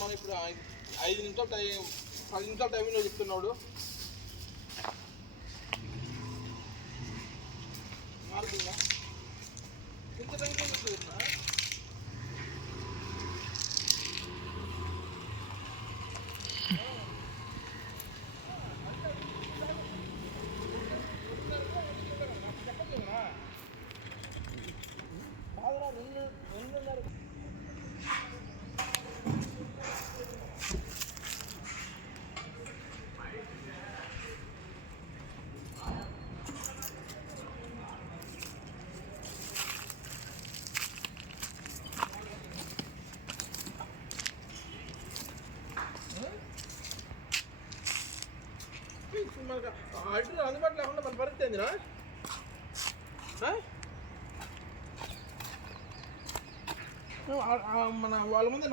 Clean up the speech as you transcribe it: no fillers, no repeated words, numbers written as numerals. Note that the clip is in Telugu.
మనం ఇప్పుడు 5 నిమిషాలు 10 నిమిషాలు టైంలో చెప్తున్నాడు. మారుతుందా ఇంత టైం చెప్తున్నా? మనకు అడ్డు అందుబాటులో లేకుండా మన పరిస్థితి ఏందిరా? మన వాళ్ళ ముందు